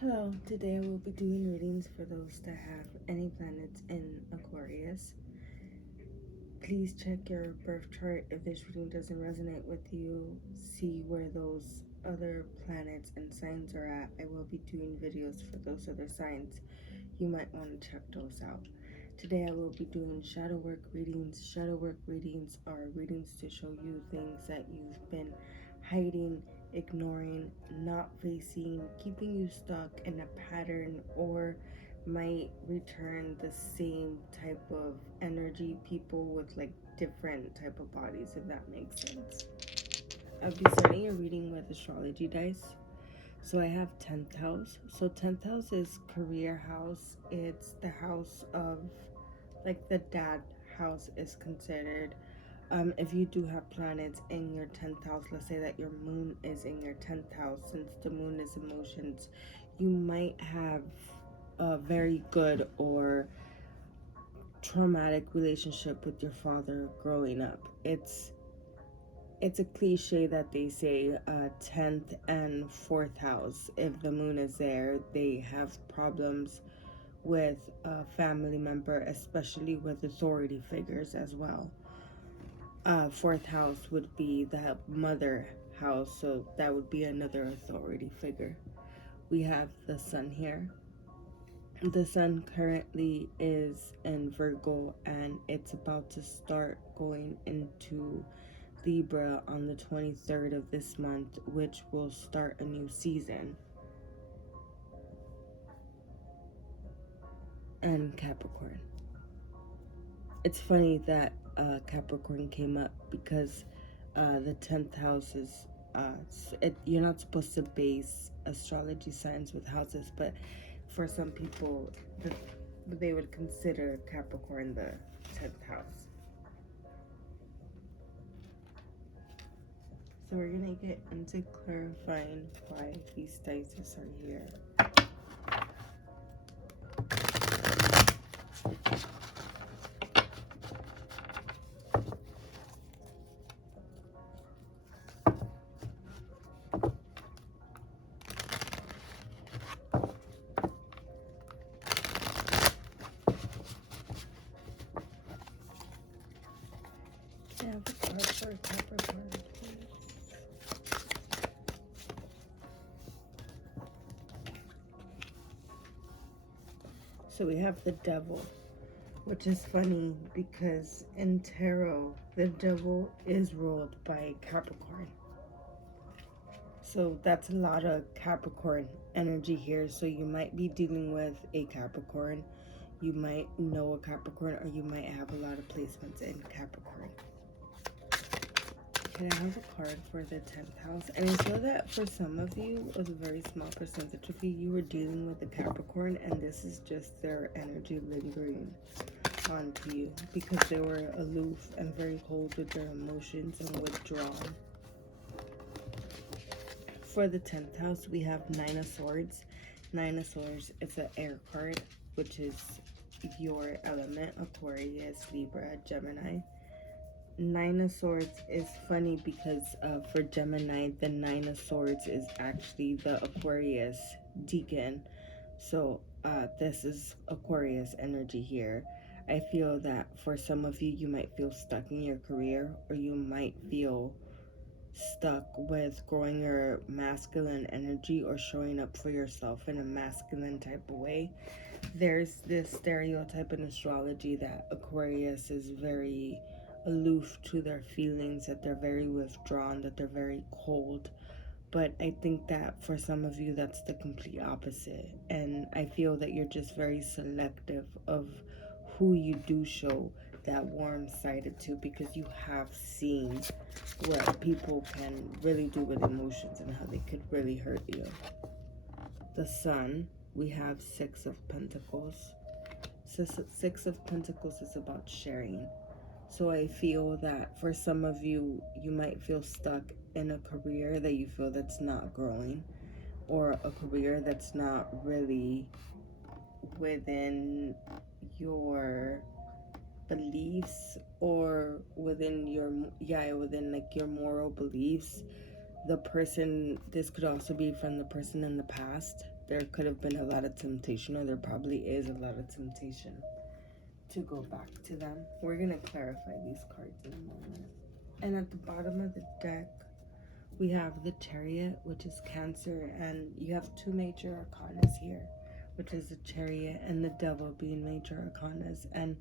Hello, today I will be doing readings for those that have any planets in Aquarius. Please check your birth chart. If this reading doesn't resonate with you, see where those other planets and signs are at. I will be doing videos for those other signs. You might want to check those out. Today I will be doing shadow work readings. Shadow work readings are readings to show you things that you've been hiding, ignoring, not facing, keeping you stuck in a pattern, or might return the same type of energy, people with like different type of bodies, if that makes sense. I'll be starting a reading with Astrology Dice. So I have 10th house. So 10th house is career house. It's the house of, like, the dad house is considered. If you do have planets in your 10th house, let's say that your moon is in your 10th house, since the moon is emotions, you might have a very good or traumatic relationship with your father growing up. It's a cliche that they say 10th and 4th house, if the moon is there, they have problems with a family member, especially with authority figures as well. 4th house would be the mother house, so that would be another authority figure. We have the sun here. The sun currently is in Virgo, and it's about to start going into Libra on the 23rd of this month, which will start a new season. And Capricorn. It's funny that Capricorn came up because the 10th house is, you're not supposed to base astrology signs with houses, but for some people, they would consider Capricorn the 10th house. So we're gonna get into clarifying why these dices are here. Can I have a card for Capricorn, please? So we have the devil, which is funny because in tarot, the devil is ruled by Capricorn. So that's a lot of Capricorn energy here. So you might be dealing with a Capricorn. You might know a Capricorn, or you might have a lot of placements in Capricorn. Can I have a card for the 10th house? And I feel that for some of you, a very small percentage of you were dealing with a Capricorn, and this is just their energy lingering onto you because they were aloof and very cold with their emotions and withdrawn. For the 10th house, we have 9 of Swords. 9 of Swords is an air card, which is your element: Aquarius, Libra, Gemini. 9 of Swords is funny because for Gemini, the 9 of Swords is actually the Aquarius deacon. So this is Aquarius energy here. I feel that for some of you, you might feel stuck in your career, or you might feel stuck with growing your masculine energy or showing up for yourself in a masculine type of way. There's this stereotype in astrology that Aquarius is very aloof to their feelings, that they're very withdrawn, that they're very cold. But I think that for some of you, that's the complete opposite. And I feel that you're just very selective of who you do show that warm sided to, because you have seen what people can really do with emotions and how they could really hurt you. The sun, we have 6 of Pentacles. So 6 of Pentacles is about sharing. So I feel that for some of you, you might feel stuck in a career that you feel that's not growing, or a career that's not really within your beliefs, or within your, within like your moral beliefs. The person, this could also be from the person in the past. there could have been a lot of temptation, or there probably is a lot of temptation to go back to them. We're going to clarify these cards in a moment. And at the bottom of the deck, we have the Chariot, which is Cancer, and you have two major arcanas here, which is the Chariot and the Devil being major arcanas. And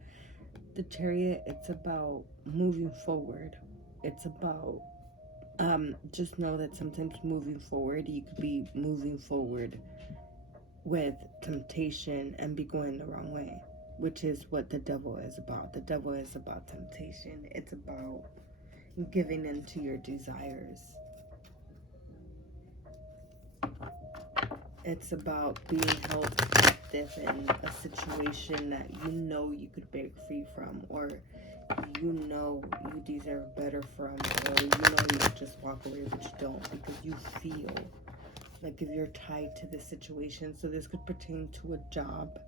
the Chariot, it's about moving forward. It's about, just know that sometimes moving forward, you could be moving forward with temptation and be going the wrong way, which is what the Devil is about. The Devil is about temptation. It's about giving in to your desires. It's about being held captive in a situation that you know you could break free from, or you know you deserve better from, or you know you could just walk away, but you don't, because you feel like if you're tied to this situation. So this could pertain to a job.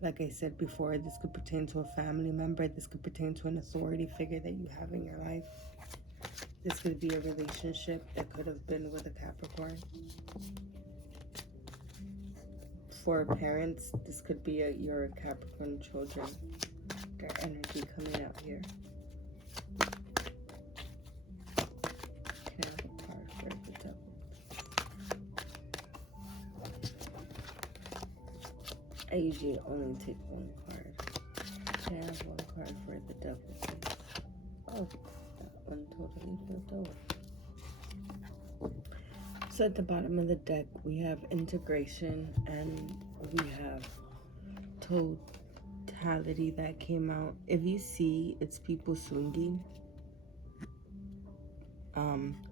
Like I said before, this could pertain to a family member. This could pertain to an authority figure that you have in your life. This could be a relationship that could have been with a Capricorn. For parents, this could be your Capricorn children. Their energy coming out here. Can I have a card for the Devil? I usually only take one card. Can I have one card for the Devil, please? Oh, that one totally flipped over. So at the bottom of the deck, we have integration and we have totality that came out. If you see, it's people swinging.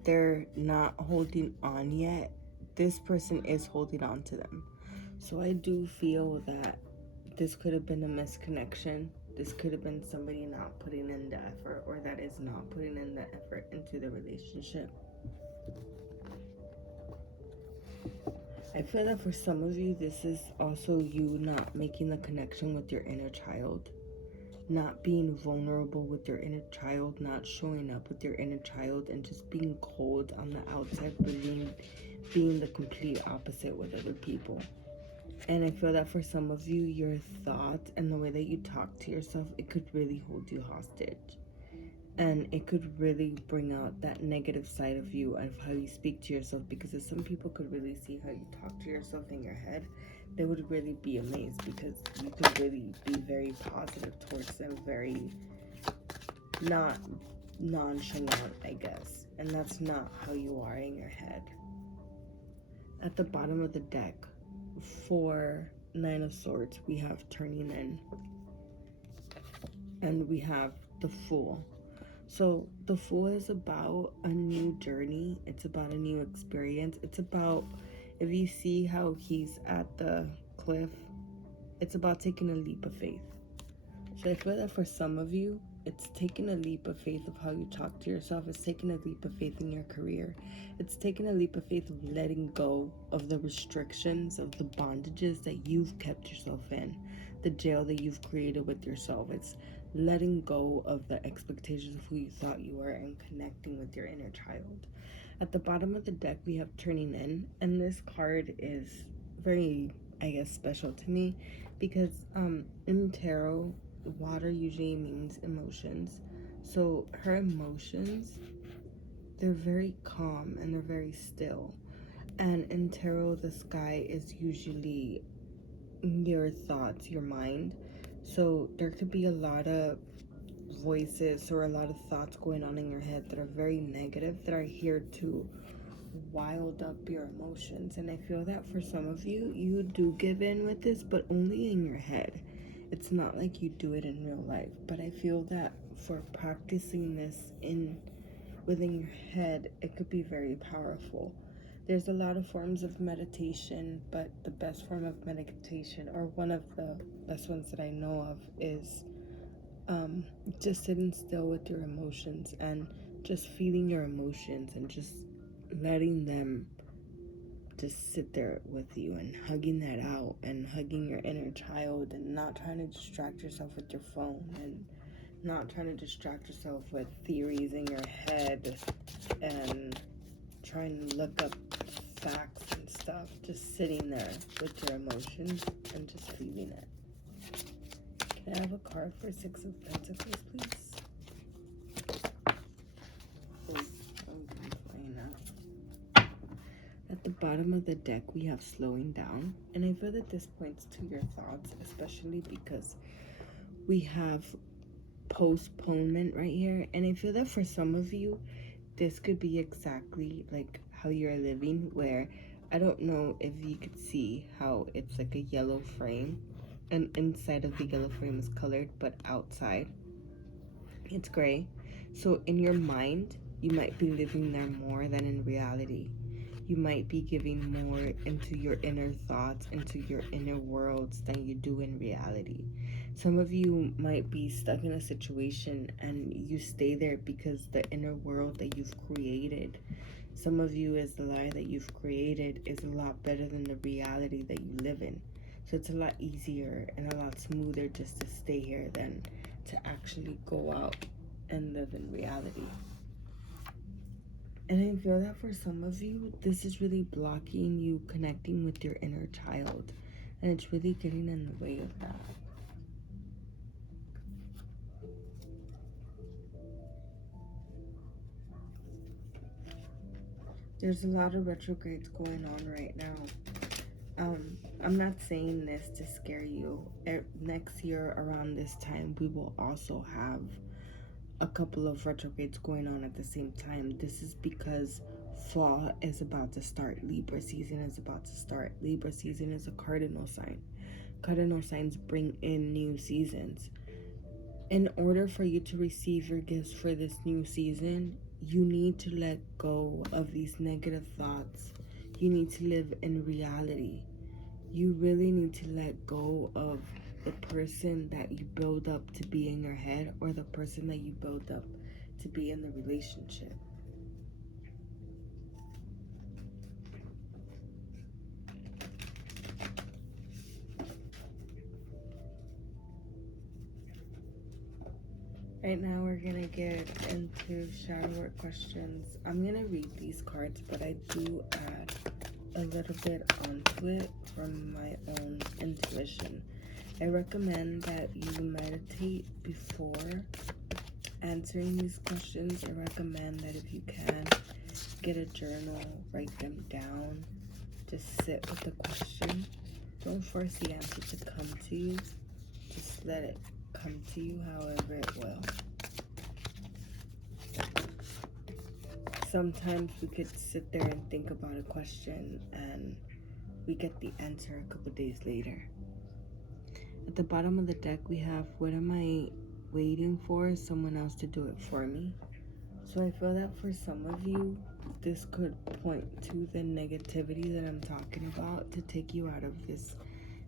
They're not holding on yet. This person is holding on to them. So I do feel that this could have been a misconnection. This could have been somebody not putting in the effort, or that is not putting in the effort into the relationship. I feel that for some of you, this is also you not making the connection with your inner child, not being vulnerable with your inner child, not showing up with your inner child, and just being cold on the outside, but being the complete opposite with other people. And I feel that for some of you, your thoughts and the way that you talk to yourself, it could really hold you hostage. And it could really bring out that negative side of you, of how you speak to yourself. Because if some people could really see how you talk to yourself in your head, they would really be amazed, because you could really be very positive towards them, very not nonchalant, I guess. And that's not how you are in your head. At the bottom of the deck, for Nine of Swords, we have turning in. And we have the Fool. So the Fool is about a new journey. It's about a new experience. It's about, if you see how he's at the cliff, it's about taking a leap of faith. So I feel that for some of you, it's taking a leap of faith of how you talk to yourself. It's taking a leap of faith in your career. It's taking a leap of faith of letting go of the restrictions, of the bondages that you've kept yourself in, the jail that you've created with yourself. It's letting go of the expectations of who you thought you were and connecting with your inner child. At the bottom of the deck, we have turning in, and this card is very, I guess, special to me, because in tarot, water usually means emotions. So her emotions, they're very calm and they're very still. And in tarot, the sky is usually your thoughts, your mind. So there could be a lot of voices or a lot of thoughts going on in your head that are very negative, that are here to wild up your emotions. And I feel that for some of you, you do give in with this, but only in your head. It's not like you do it in real life. But I feel that for practicing this within your head, it could be very powerful. There's a lot of forms of meditation, but the best form of meditation, or one of the best ones that I know of, is just sitting still with your emotions and just feeling your emotions and just letting them just sit there with you, and hugging that out, and hugging your inner child, and not trying to distract yourself with your phone, and not trying to distract yourself with theories in your head and trying to look up facts and stuff. just sitting there with your emotions and just feeling it. Can I have a card for Six of Pentacles, please? At the bottom of the deck, we have slowing down. And I feel that this points to your thoughts, especially because we have postponement right here. And I feel that for some of you, this could be exactly like how you're living, where I don't know if you could see how it's like a yellow frame. And inside of the yellow frame is colored, but outside it's gray. So in your mind, you might be living there more than in reality. You might be giving more into your inner thoughts, into your inner worlds than you do in reality. Some of you might be stuck in a situation and you stay there because the inner world that you've created, some of you, is the lie that you've created, is a lot better than the reality that you live in. So it's a lot easier and a lot smoother just to stay here than to actually go out and live in reality. And I feel that for some of you, this is really blocking you connecting with your inner child. And it's really getting in the way of that. There's a lot of retrogrades going on right now. I'm not saying this to scare you. Next year around this time, we will also have a couple of retrogrades going on at the same time. This is because fall is about to start. Libra season is about to start. Libra season is a cardinal sign. Cardinal signs bring in new seasons. In order for you to receive your gifts for this new season, you need to let go of these negative thoughts. You need to live in reality. You really need to let go of the person that you build up to be in your head, or the person that you build up to be in the relationship. Right now we're gonna get into shadow work questions. I'm gonna read these cards, but I do add a little bit onto it from my own intuition. I recommend that you meditate before answering these questions. I recommend that if you can, get a journal, write them down, just sit with the question. Don't force the answer to come to you. Just let it come to you however it will. Sometimes we could sit there and think about a question and we get the answer a couple days later. At the bottom of the deck, we have, what am I waiting for? Someone else to do it for me. So I feel that for some of you, this could point to the negativity that I'm talking about, to take you out of this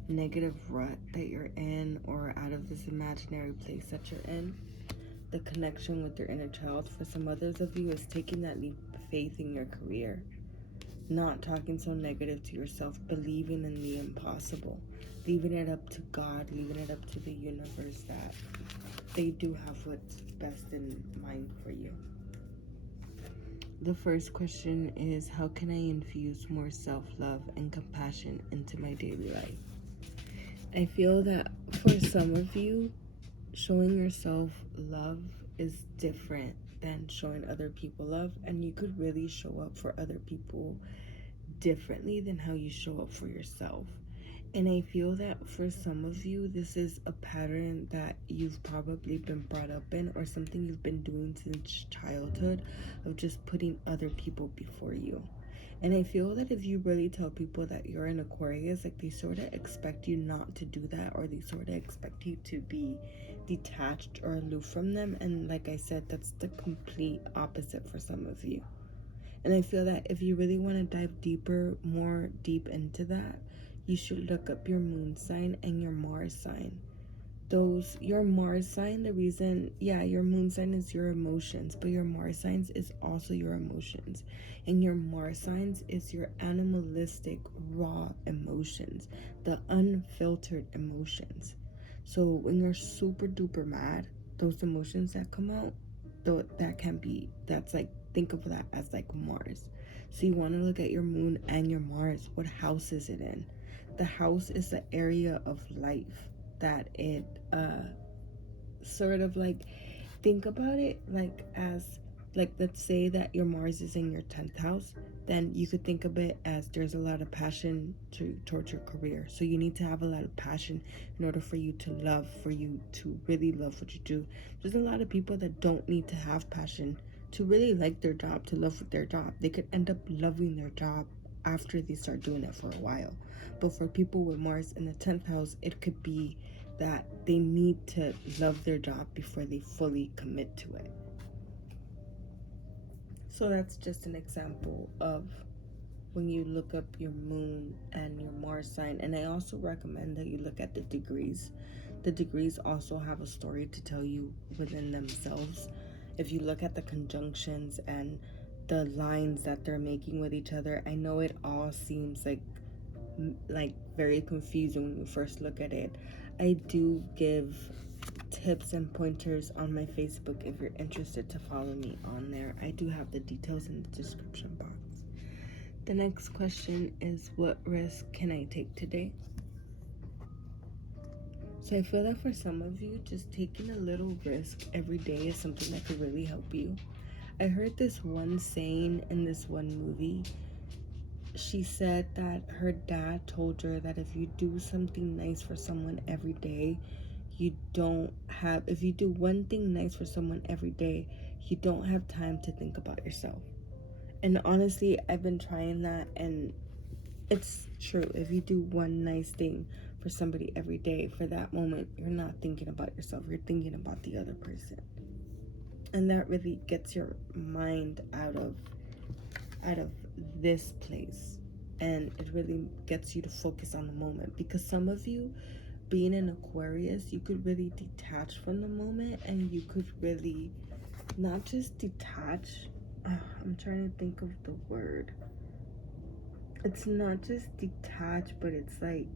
negative rut that you're in, or out of this imaginary place that you're in. The connection with your inner child, for some others of you, is taking that leap of faith in your career. Not talking so negative to yourself, believing in the impossible. Leaving it up to God, leaving it up to the universe that they do have what's best in mind for you. The first question is, how can I infuse more self-love and compassion into my daily life? I feel that for some of you, showing yourself love is different than showing other people love, and you could really show up for other people differently than how you show up for yourself. And I feel that for some of you, this is a pattern that you've probably been brought up in, or something you've been doing since childhood, of just putting other people before you. And I feel that if you really tell people that you're an Aquarius, like, they sort of expect you not to do that, or they sort of expect you to be detached or aloof from them. And like I said, that's the complete opposite for some of you. And I feel that if you really want to dive deeper, more deep into that, you should look up your moon sign and your Mars sign. Your Mars sign, the reason, your moon sign is your emotions, but your Mars signs is also your emotions. And your Mars signs is your animalistic, raw emotions, the unfiltered emotions. So when you're super duper mad, those emotions that come out, that's like, think of that as like Mars. So you want to look at your moon and your Mars. What house is it in? The house is the area of life that it sort of like, think about it like as, like, let's say that your Mars is in your 10th house, then you could think of it as there's a lot of passion towards your career. So you need to have a lot of passion in order for you to love, for you to really love what you do. There's a lot of people that don't need to have passion to really like their job, to love their job. They could end up loving their job after they start doing it for a while. But for people with Mars in the 10th house, it could be that they need to love their job before they fully commit to it. So that's just an example of when you look up your moon and your Mars sign. And I also recommend that you look at the degrees. The degrees also have a story to tell you within themselves. If you look at the conjunctions and the lines that they're making with each other, I know it all seems like very confusing when you first look at it. I do give tips and pointers on my Facebook if you're interested to follow me on there. I do have the details in the description box. The next question is, what risk can I take today? So I feel that for some of you, just taking a little risk every day is something that could really help you. I heard this one saying in this one movie. She said that her dad told her that if you do something nice for someone every day, if you do one thing nice for someone every day, you don't have time to think about yourself. And honestly, I've been trying that, and it's true. If you do one nice thing for somebody every day, for that moment, you're not thinking about yourself, you're thinking about the other person. And that really gets your mind out of this place, and it really gets you to focus on the moment. Because some of you, being an Aquarius, you could really detach from the moment, and you could really not just detach. I'm trying to think of the word. It's not just detach, but it's like,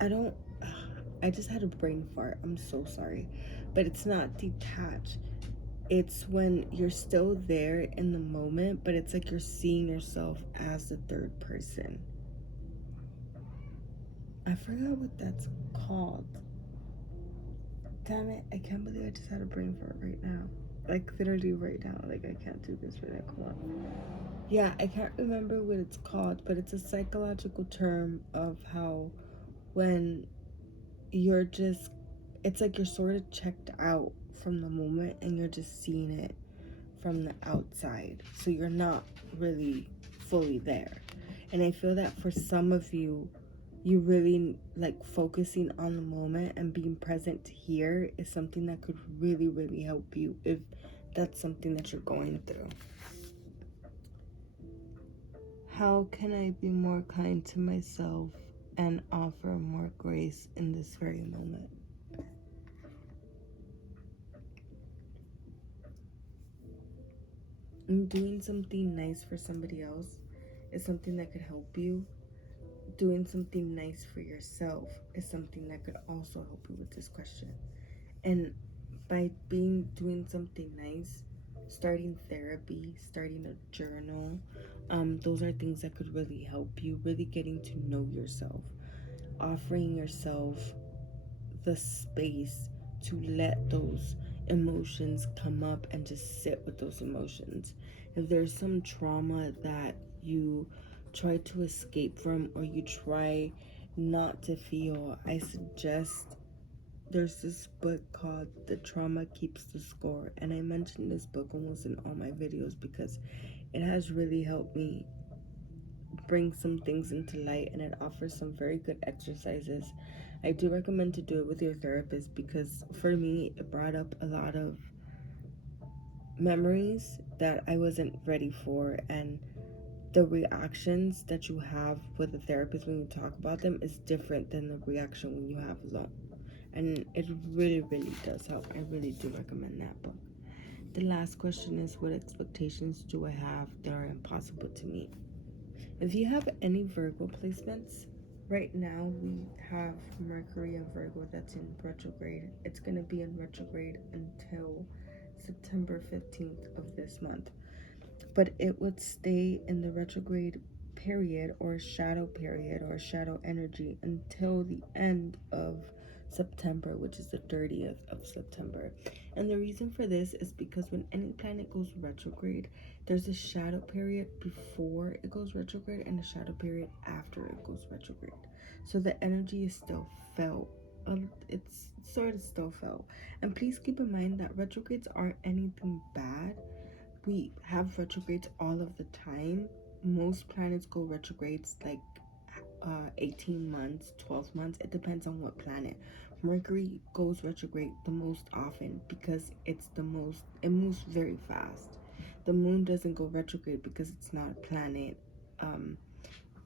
I just had a brain fart. I'm so sorry. But it's not detach. It's when you're still there in the moment, but it's like you're seeing yourself as the third person. I forgot what that's called. Damn it, I can't believe I just had a brain fart right now. Like, literally right now. Like, I can't do this right now. Come on. Yeah, I can't remember what it's called, but it's a psychological term of how when you're just, it's like you're sort of checked out from the moment and you're just seeing it from the outside. So you're not really fully there. And I feel that for some of you, you really like focusing on the moment and being present here is something that could really, really help you if that's something that you're going through. How can I be more kind to myself and offer more grace in this very moment? And doing something nice for somebody else is something that could help you. Doing something nice for yourself is something that could also help you with this question. And by doing something nice, starting therapy, starting a journal, those are things that could really help you, really getting to know yourself, offering yourself the space to let those emotions come up and just sit with those emotions. If there's some trauma that you try to escape from, or you try not to feel, I suggest, there's this book called The Trauma Keeps the Score, and I mention this book almost in all my videos because it has really helped me bring some things into light, and it offers some very good exercises. I do recommend to do it with your therapist because for me, it brought up a lot of memories that I wasn't ready for, and the reactions that you have with a therapist when you talk about them is different than the reaction when you have alone. And it really, really does help. I really do recommend that book. The last question is, what expectations do I have that are impossible to meet? If you have any Virgo placements, right now we have Mercury in Virgo that's in retrograde. It's going to be in retrograde until September 15th of this month. but it would stay in the retrograde period or shadow period or shadow energy until the end of September, which is the 30th of September. And the reason for this is because when any planet goes retrograde, there's a shadow period before it goes retrograde and a shadow period after it goes retrograde. So the energy is still felt. It's sort of still felt. And please keep in mind that retrogrades aren't anything bad. We have retrogrades all of the time. Most planets go retrogrades like 18 months, 12 months. It depends on what planet. Mercury goes retrograde the most often because it moves very fast. The moon doesn't go retrograde because it's not a planet.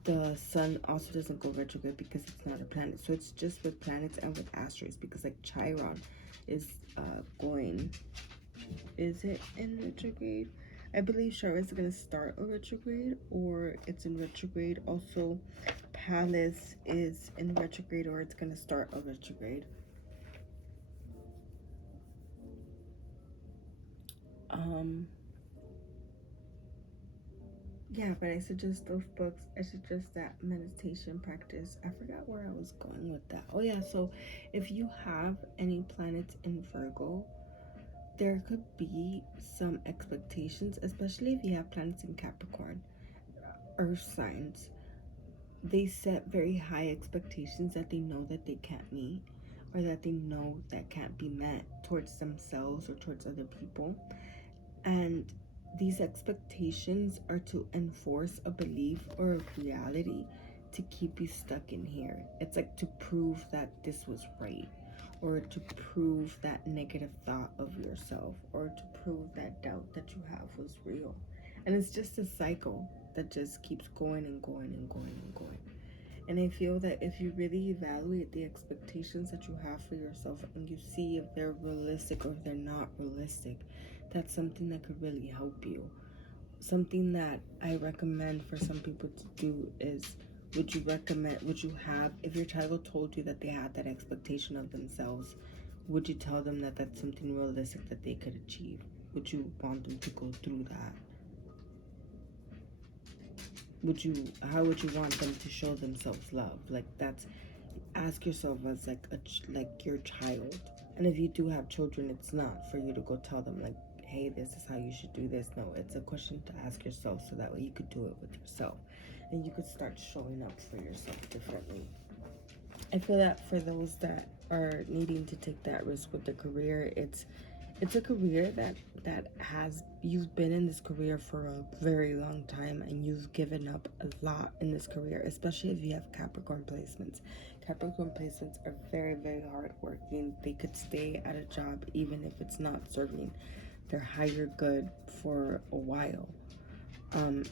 The sun also doesn't go retrograde because it's not a planet. So it's just with planets and with asteroids, because like Chiron is going, is it in retrograde? I believe Chiron is going to start a retrograde, or it's in retrograde. Also, Palace is in retrograde, or it's going to start a retrograde. Yeah, but I suggest those books. I suggest that meditation practice. I forgot where I was going with that. Oh yeah, so if you have any planets in Virgo, there could be some expectations, especially if you have planets in Capricorn, earth signs. They set very high expectations that they know that they can't meet, or that they know that can't be met towards themselves or towards other people. And these expectations are to enforce a belief or a reality to keep you stuck in here. It's like to prove that this was right, or to prove that negative thought of yourself, or to prove that doubt that you have was real. And it's just a cycle that just keeps going and going and going and going. And I feel that if you really evaluate the expectations that you have for yourself and you see if they're realistic or if they're not realistic, that's something that could really help you. Something that I recommend for some people to do is, would you have, if your child told you that they had that expectation of themselves, would you tell them that that's something realistic that they could achieve? Would you want them to go through that? How would you want them to show themselves love? Like, that's, ask yourself as like your child. And if you do have children, it's not for you to go tell them like, hey, this is how you should do this. No, it's a question to ask yourself, so that way you could do it with yourself and you could start showing up for yourself differently. I feel that for those that are needing to take that risk with their career, it's a career that has, you've been in this career for a very long time and you've given up a lot in this career, especially if you have Capricorn placements. Capricorn placements are very, very hard working. They could stay at a job even if it's not serving their higher good for a while.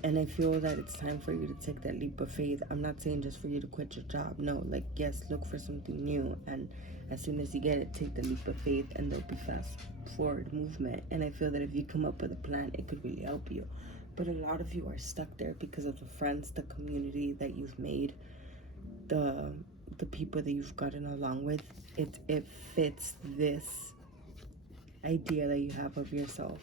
And I feel that it's time for you to take that leap of faith. I'm not saying just for you to quit your job. No, like, yes, look for something new. And as soon as you get it, take the leap of faith, and there'll be fast forward movement. And I feel that if you come up with a plan, it could really help you. But a lot of you are stuck there because of the friends, the community that you've made, the people that you've gotten along with. It fits this idea that you have of yourself.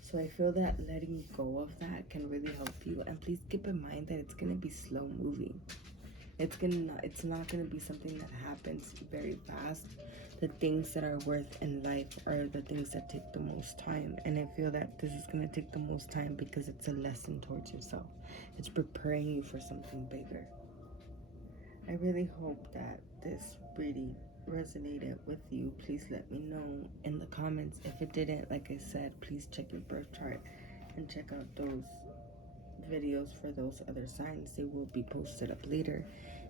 So I feel that letting go of that can really help you. And please keep in mind that it's gonna be slow moving. It's not gonna be something that happens very fast. The things that are worth in life are the things that take the most time. And I feel that this is gonna take the most time because it's a lesson towards yourself. It's preparing you for something bigger. I really hope that this really resonated with you. Please let me know in the comments. If it didn't, like I said, please check your birth chart and check out those videos for those other signs. They will be posted up later.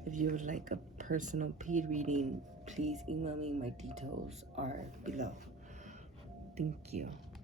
If you would like a personal paid reading, please email me. My details are below. Thank you.